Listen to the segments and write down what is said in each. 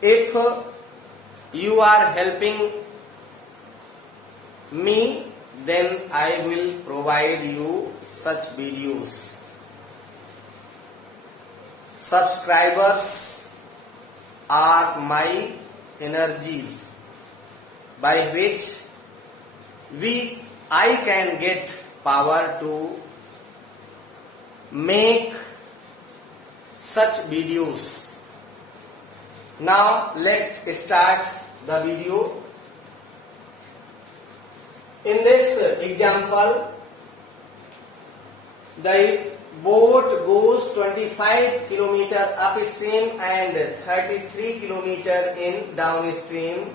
If you are helping me, then I will provide you such videos. Subscribers are my energies by which I can get power to make such videos. Now let's start the video. In this example, the boat goes 25 km upstream and 33 km in downstream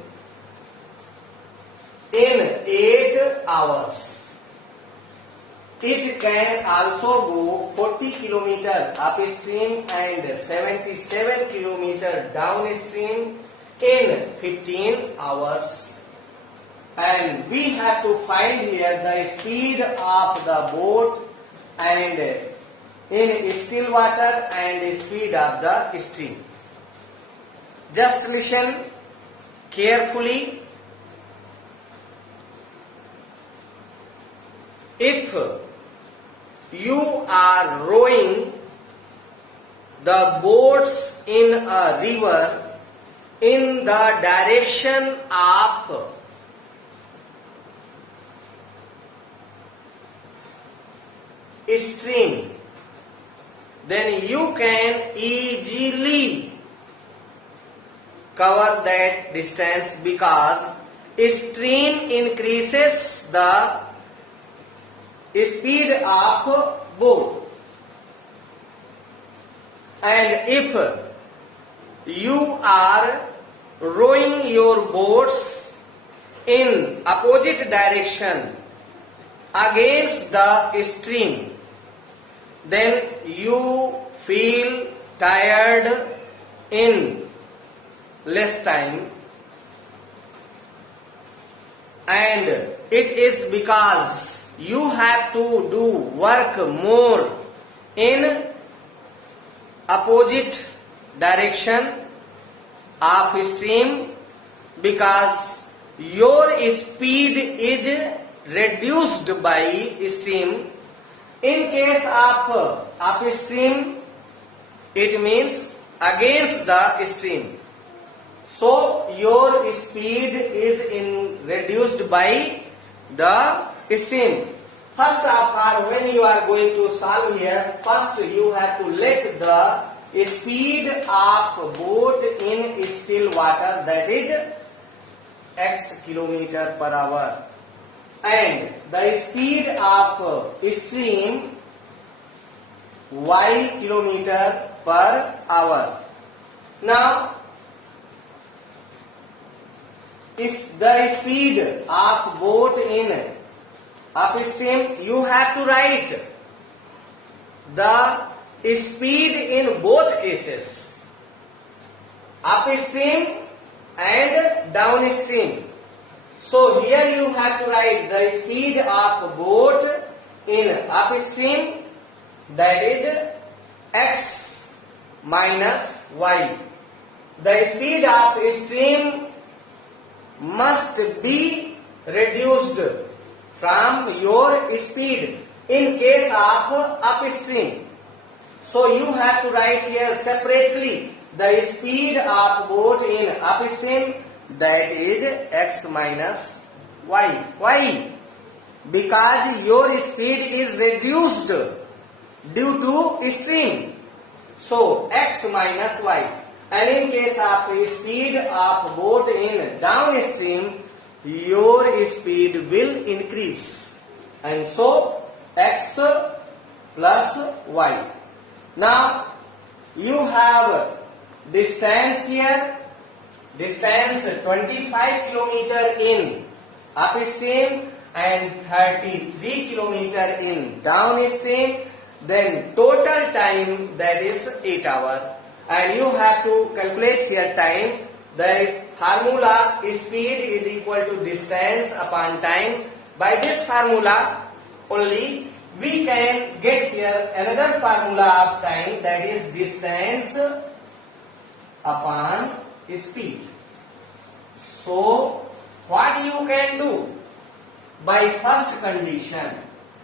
in 8 hours. It can also go 40 km upstream and 77 km downstream in 15 hours. And we have to find here the speed of the boat and in still water and speed of the stream. Just listen carefully. If you are rowing the boats in a river in the direction of stream, then you can easily cover that distance because stream increases the speed of boat. And if you are rowing your boats in opposite direction against the stream, then you feel tired in less time, and it is because you have to do work more in opposite direction of stream because your speed is reduced by stream. In case of upstream, it means against the stream. So your speed is reduced by the stream. First of all, when you are going to solve here, first you have to let the speed of boat in still water, that is x km per hour, and the speed of stream y km per hour. Now, is the speed of boat in upstream, you have to write the speed in both cases, upstream and downstream. So here you have to write the speed of boat in upstream, that is x minus y. The speed of stream must be reduced from your speed in case of upstream. So you have to write here separately the speed of boat in upstream, that is x minus y. Why? Because your speed is reduced due to stream. So x minus y. And in case of speed of boat in downstream, your speed will increase. And so x plus y. Now you have distance here. Distance 25 km in upstream and 33 km in downstream. Then total time, that is 8 hours. And you have to calculate here time. The formula speed is equal to distance upon time. By this formula only we can get here another formula of time, that is distance upon speed. So what you can do? By first condition,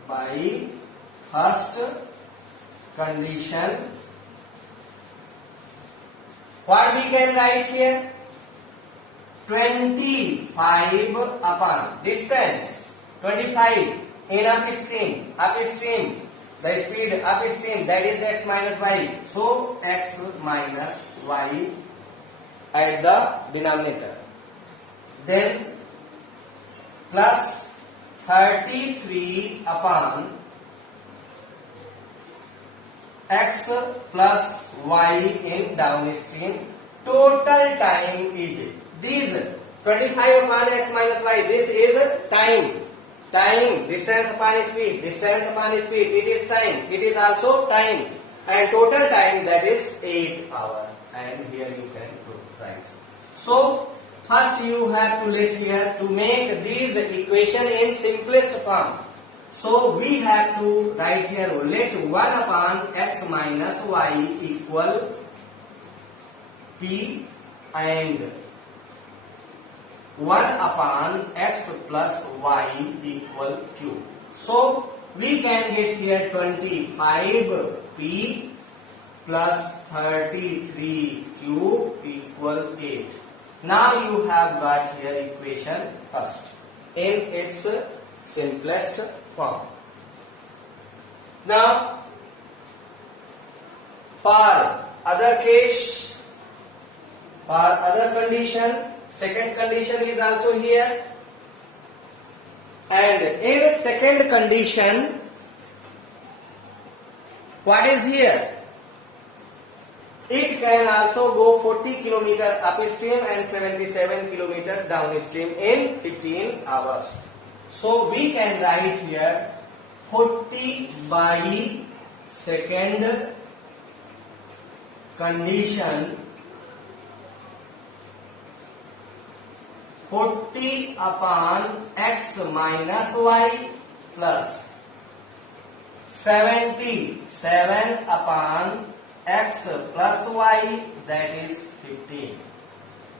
what we can write here? 25 upon distance, 25 in upstream, the speed upstream, that is x minus y. So x minus y at the denominator. Then plus 33 upon x plus y in downstream. Total time is these 25 upon x minus y. This is time. Distance upon speed. It is time. It is also time. And total time, that is 8 hours. And here you can write. So first you have to let here to make these equation in simplest form. So we have to write here, let 1 upon x minus y equal p and 1 upon x plus y equal q. So we can get here 25p plus 33q equal 8. Now you have got here equation first in its simplest form. Now for other case, for other condition, second condition is also here, and in second condition, what is here? It can also go 40 km upstream and 77 km downstream in 15 hours. So we can write here 40 by second condition, 40 upon x minus y plus 77 upon x plus y, that is 15.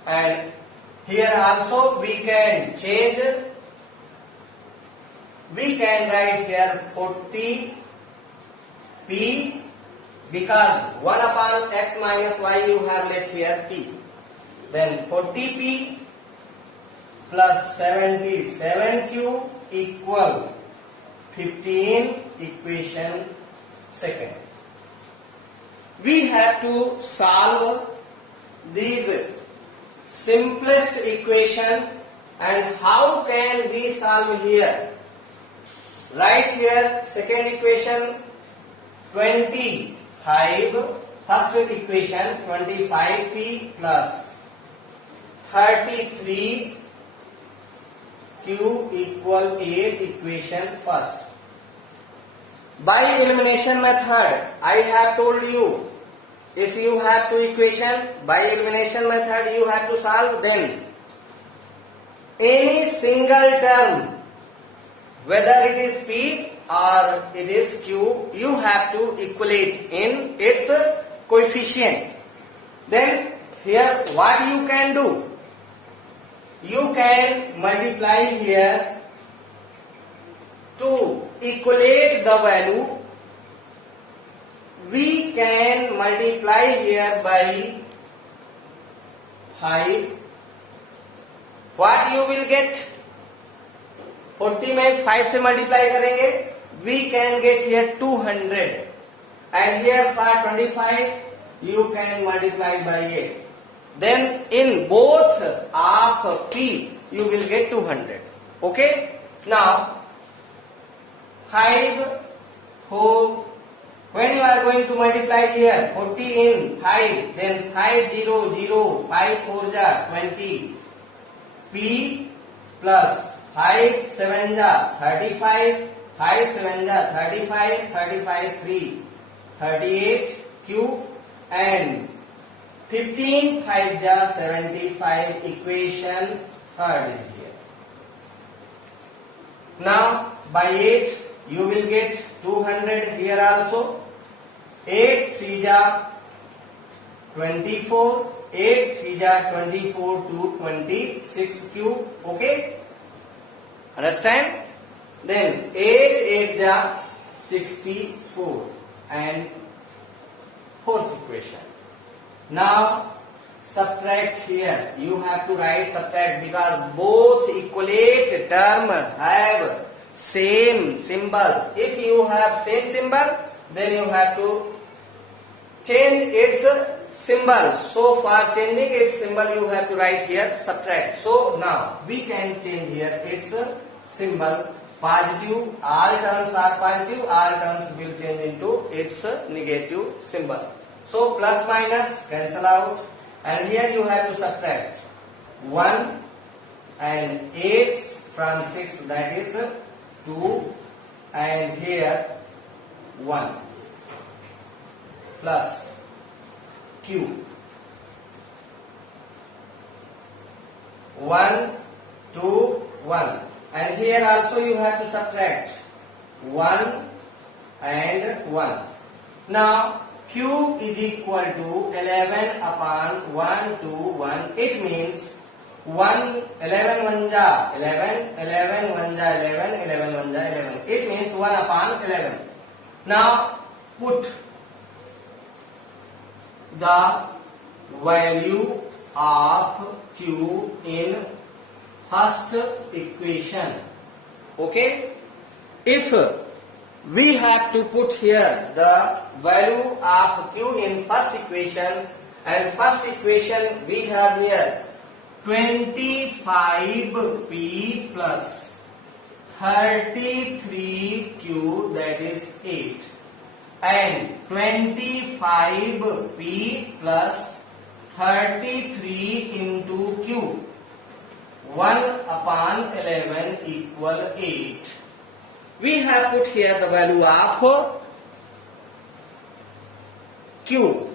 And here also we can change. We can write here 40 p, because 1 upon x minus y you have let here p. Then 40p plus 77q equal 15, equation second. We have to solve these simplest equation, and how can we solve here? Write here second equation 25, first equation 25p plus 33q equal 8, equation first. By elimination method, I have told you, if you have two equation, by elimination method you have to solve, then any single term, whether it is p or it is q, you have to equate in its coefficient. Then here what you can do? You can multiply here to equate the value. We can multiply here by 5. What you will get? 40 में 5 से multiply करेंगे, we can get here 200, and here for 25 you can multiply by 8. Then in both of p you will get 200. Okay. Now 5 whole, when you are going to multiply here 40 in 5, then 5 0 0, 5 4 ja 20, p plus 5 7 ja 35, 5 7 ja 35, 35 3, 38 q, and 15 5 ja 75, equation third is here. Now by 8 you will get 200 here also. 8 3 ja 24, 8 3 ja 24 to 26 cube. Okay, understand? Then 8 8 ja 64 and fourth equation. Now subtract here. You have to write subtract because both equalate term have same symbol. If you have same symbol, then you have to change its symbol. So for changing its symbol, you have to write here subtract. So now we can change here its symbol. Positive, all terms are positive, all terms will change into its negative symbol. So plus minus cancel out, and here you have to subtract 1 and 8 from 6, that is 2, and here 1 plus q 1 2 1, and here also you have to subtract 1 and 1. Now q is equal to 11 upon 1 to 1. It means 1 11 1 ja 11, 11 1 ja 11, 11 1 ja 11. It means 1 upon 11. Now put the value of q in first equation. Okay, if we have to put here the value of q in first equation, and first equation we have here 25p plus 33q, that is 8, and 25p plus 33 into q, 1 upon 11 equal 8. We have put here the value of q.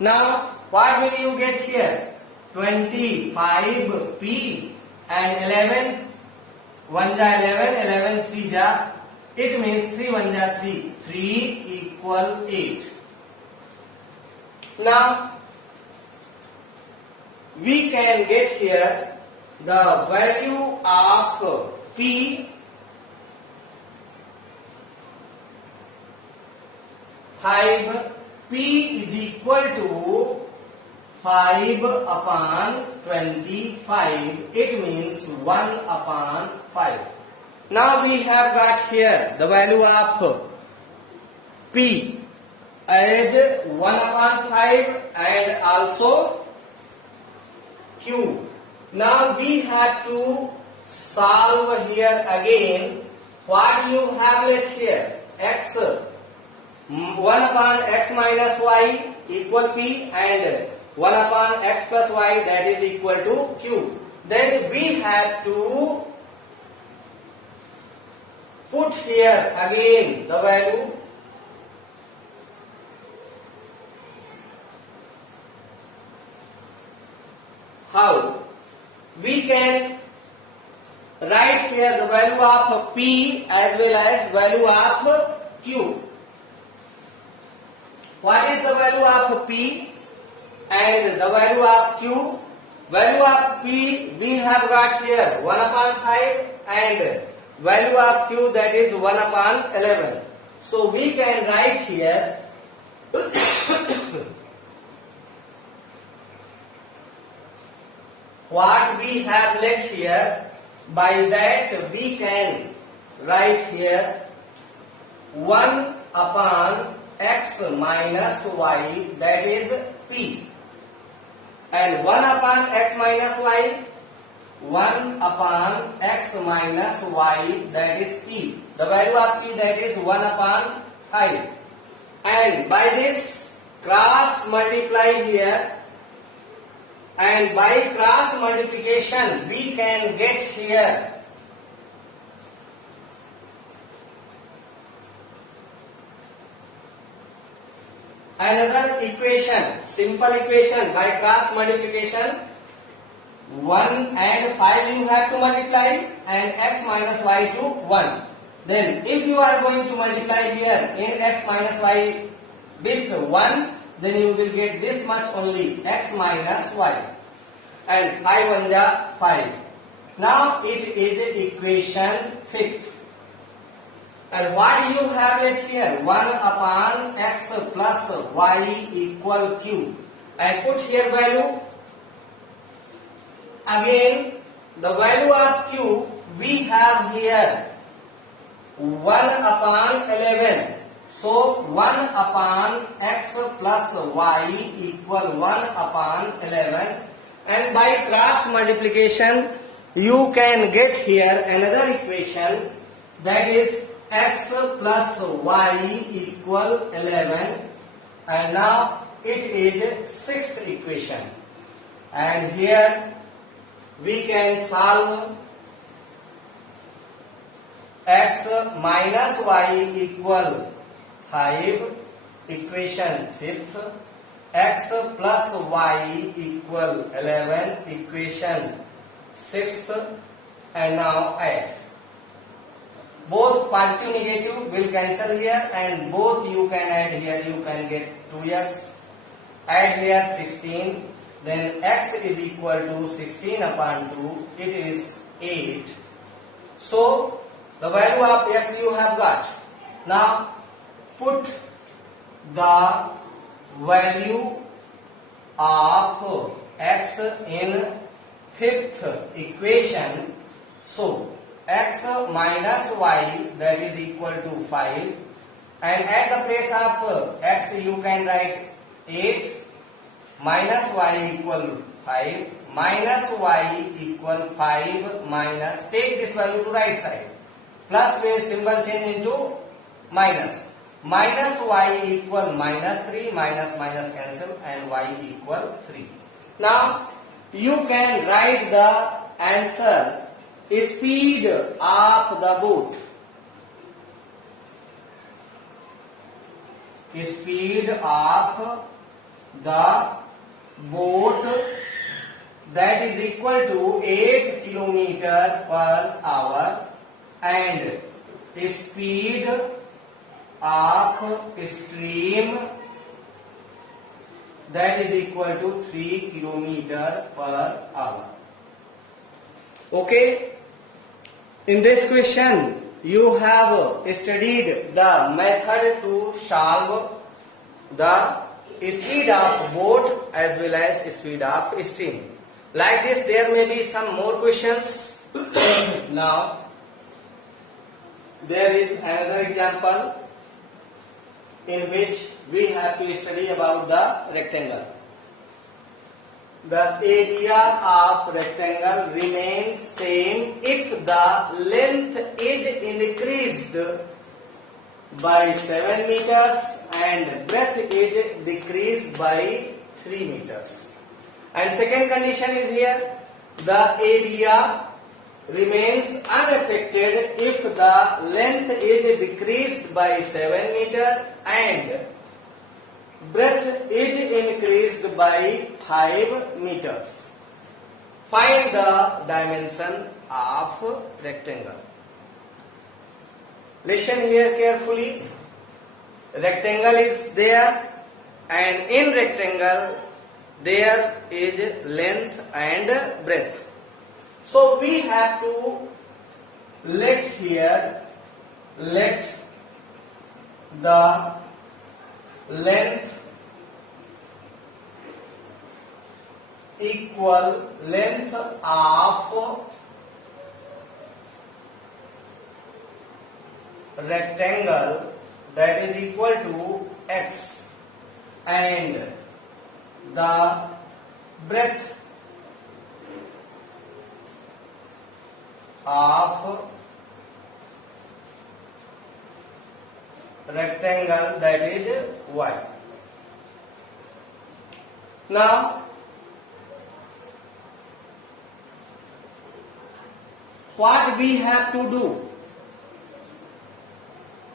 Now what will you get here? 25p and 11 1 ja 11, 11 3 ja, it means 3 1 ja 3, 3 equal 8. Now we can get here the value of p 5. P is equal to 5 upon 25. It means 1 upon 5. Now we have got here the value of P as 1 upon 5 and also Q. Now we have to solve here again. What you have left here? X 1 upon x minus y equal P, and 1 upon x plus y, that is equal to Q. Then we have to put here again the value. How? We can write here the value of P as well as value of Q. What is the value of P and the value of Q? Value of P we have got here 1 upon 5 and value of Q, that is 1 upon 11. So we can write here what we have left here. By that we can write here 1 upon x minus y, that is P, and 1 upon x minus y, 1 upon x minus y, that is P. The value of P, that is 1 upon 5. And by this cross multiply here, and by cross multiplication we can get here another equation, simple equation. By cross multiplication 1 and 5 you have to multiply and x minus y to 1. Then if you are going to multiply here in x minus y with 1, then you will get this much only, x minus y. And 5 1 ja 5. Now it is equation 5th. And what you have it here? 1 upon x plus y equal q. And put here value. Again, the value of q we have here 1 upon 11. So 1 upon x plus y equal 1 upon 11. And by cross multiplication, you can get here another equation, that is x plus y equal 11. And now it is 6th equation. And here we can solve x minus y equal 5, equation 5th, x plus y equal 11, equation 6th, and now add. Both positive negative will cancel here, and both you can add here, you can get 2x. Add here 16, then x is equal to 16 upon 2, it is 8. So the value of x you have got. Now put the value of x in 5th equation. So x minus y, that is equal to 5, and at the place of x you can write 8, minus y equal 5, minus y equal 5, minus, take this value to right side, plus will symbol change into minus. Minus y equal minus 3, minus minus cancel, and y equal 3. Now you can write the answer, speed of the boat. Speed of the boat, that is equal to 8 km per hour, and speed of stream, that is equal to 3 km per hour. Okay, in this question you have studied the method to solve the speed of boat as well as speed of stream. Like this there may be some more questions. Now there is another example in which we have to study about the rectangle. The area of rectangle remains same if the length is increased by 7 meters and breadth is decreased by 3 meters. And second condition is here, the area remains unaffected if the length is decreased by 7 meters and breadth is increased by 5 meters. Find the dimension of rectangle. Listen here carefully. Rectangle is there, and in rectangle there is length and breadth. So we have to let the length equal length of rectangle, that is equal to x, and the breadth of rectangle, that is y. Now what we have to do?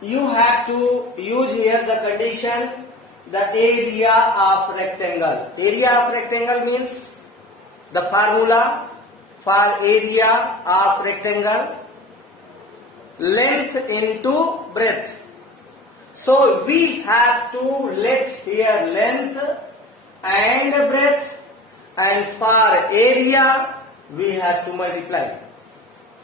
You have to use here the condition, the area of rectangle. Area of rectangle means the formula for area of rectangle, length into breadth. So we have to let here length and breadth, and for area we have to multiply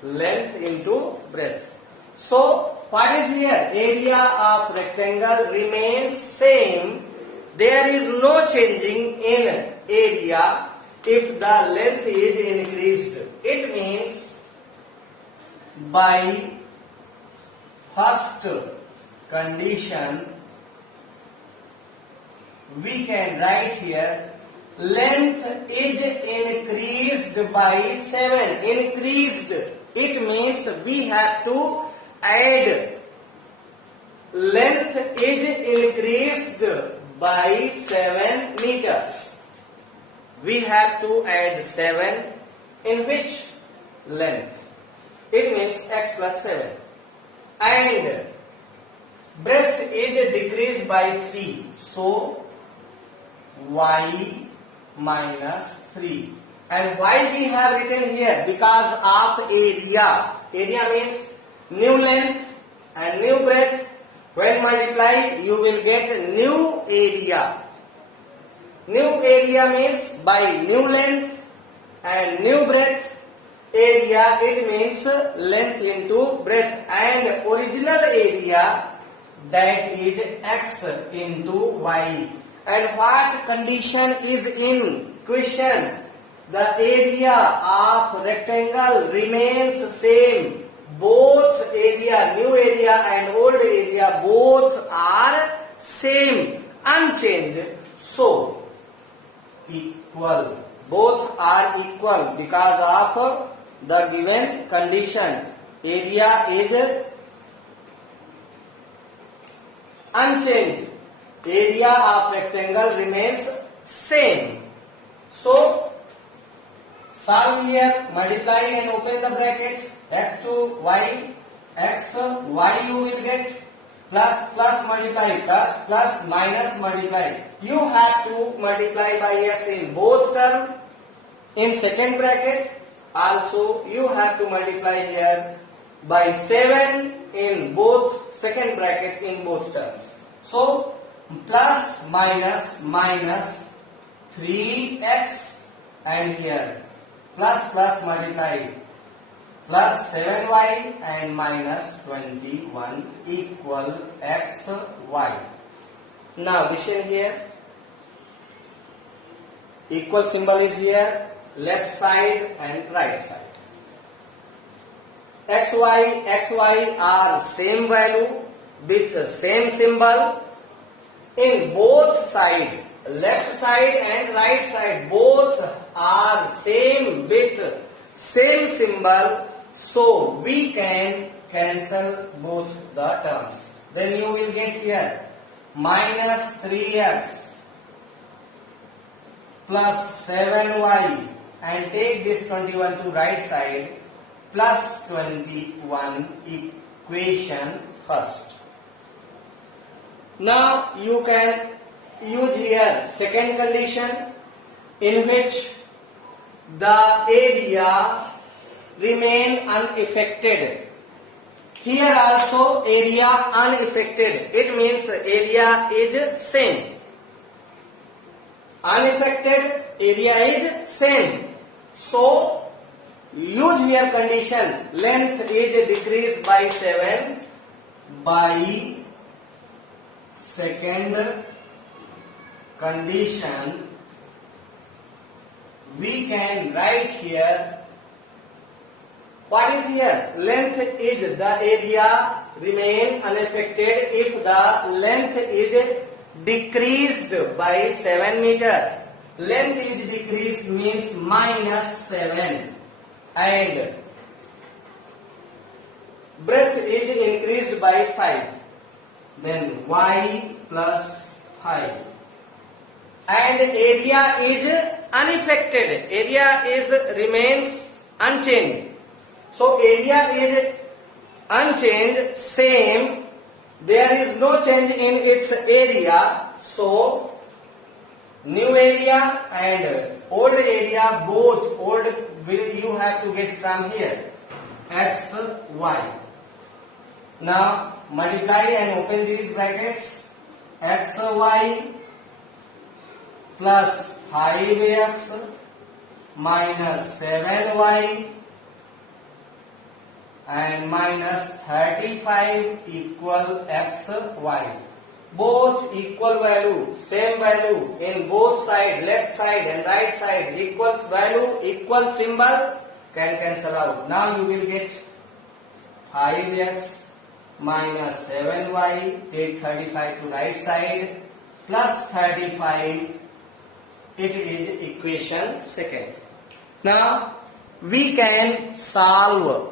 length into breadth. So what is here? Area of rectangle remains same. There is no changing in area if the length is increased. It means by first condition we can write here length is increased by 7. Increased, it means we have to add length is increased by 7 meters. We have to add 7 in which length? It means x plus 7. And breadth is decreased by 3. So y minus 3. And why we have written here? Because of area. Area means new length and new breadth. When multiply, you will get new area. New area means by new length and new breadth. Area, it means length into breadth, and original area, that is x into y. And what condition is in question? The area of rectangle remains same. Both area, new area and old area, both are same, unchanged. So equal. Both are equal because of the given condition. Area is unchanged. Area of rectangle remains same. So solve here, multiply and open the bracket. X to y, x, y you will get plus multiply, plus minus multiply. You have to multiply by x in both terms. In second bracket also you have to multiply here by 7 in both second bracket in both terms. So plus minus 3x, and here plus multiply plus 7y and minus 21 equal xy. Now addition here. Equal symbol is here, left side and right side. xy are same value with same symbol. In both side, left side and right side, both are same with same symbol. So we can cancel both the terms. Then you will get here minus 3x plus 7y, and take this 21 to right side, plus 21 equation first. Now you can use here second condition in which the area remain unaffected. Here also area unaffected. It means area is same. Unaffected, area is same. So use here condition length is decreased by 7. By second condition we can write here. What is here? Length is the area remain unaffected if the length is decreased by 7 meter. Length is decreased means minus 7, and breadth is increased by 5. Then y plus 5. And area is unaffected. Area is remains unchanged. So area is unchanged, same. There is no change in its area. So new area and old area, both old will you have to get from here x y. Now multiply and open these brackets. Xy plus 5x minus 7y and minus 35 equal xy. Both equal value, same value in both sides, left side and right side, equals value, equal symbol, can cancel out. Now you will get 5x minus 7y, take 35 to right side, plus 35, it is equation second. Now we can solve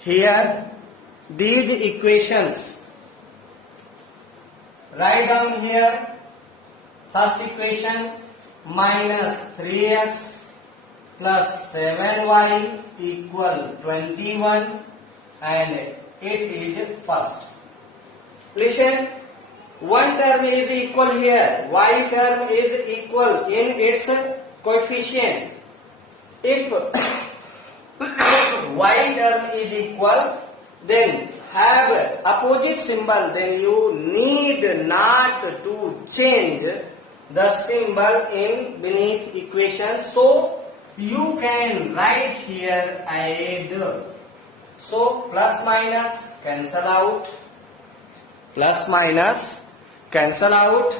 here these equations. Write down here first equation, minus 3x plus 7y equal 21, and it is first. Listen, one term is equal here, y term is equal in its coefficient. If y term is equal, then have opposite symbol, then you need not to change the symbol in beneath equation. So you can write here add. So plus minus cancel out, plus minus cancel out,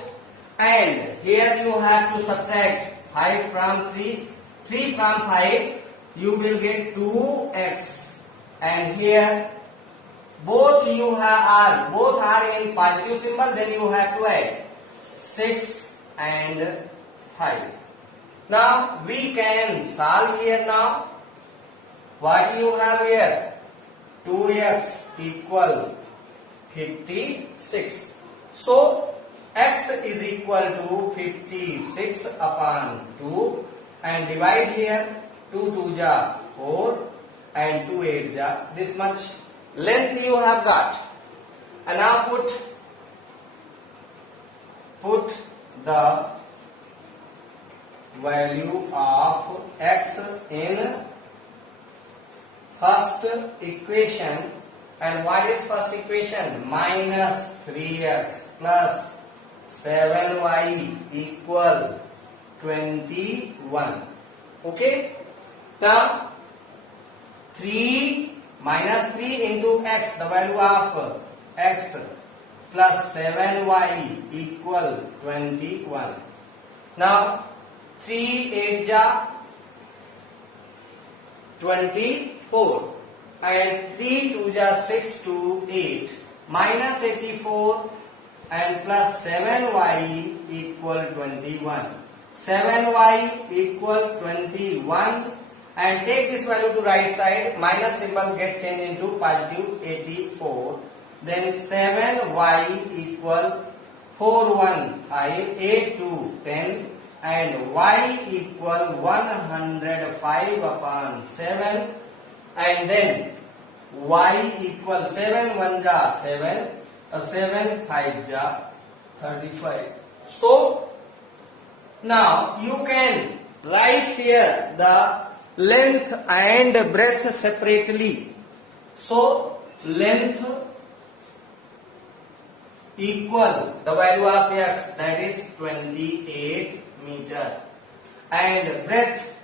and here you have to subtract 5 from 3, 3 from 5, you will get 2x, and here both are in positive symbol, then you have to add 6 and 5. Now we can solve here now. What you have here? 2x equal 56. So x is equal to 56 upon 2, and divide here, 2 2 ja 4 and 2 8 ja this much length you have got. And now put the value of x in first equation. And what is first equation? Minus 3x plus 7y equal 21. Okay. Now 3 minus 3 into x, the value of x, plus 7y equal 21. Now 3 8 ja 24, and 3 2 ja 6 to 8, minus 84 and plus 7y equal 21. 7y equal 21, and take this value to right side, minus symbol get changed into positive 84. Then 7y equal 4 1 5, 8 2 10, and y equal 105 upon 7, and then y equal 7 1 ja 7, 7 5 ja 35. So now you can write here the length and breadth separately. So length equal the value of x, that is 28 meter, and breadth,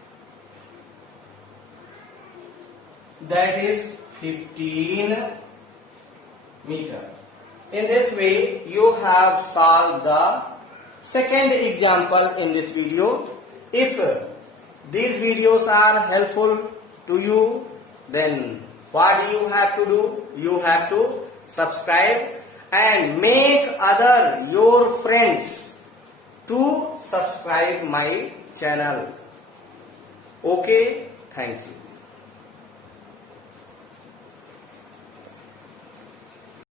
that is 15 meter. In this way you have solved the second example in this video. If these videos are helpful to you, then what you have to do? You have to subscribe and make other your friends to subscribe my channel. Okay, thank you.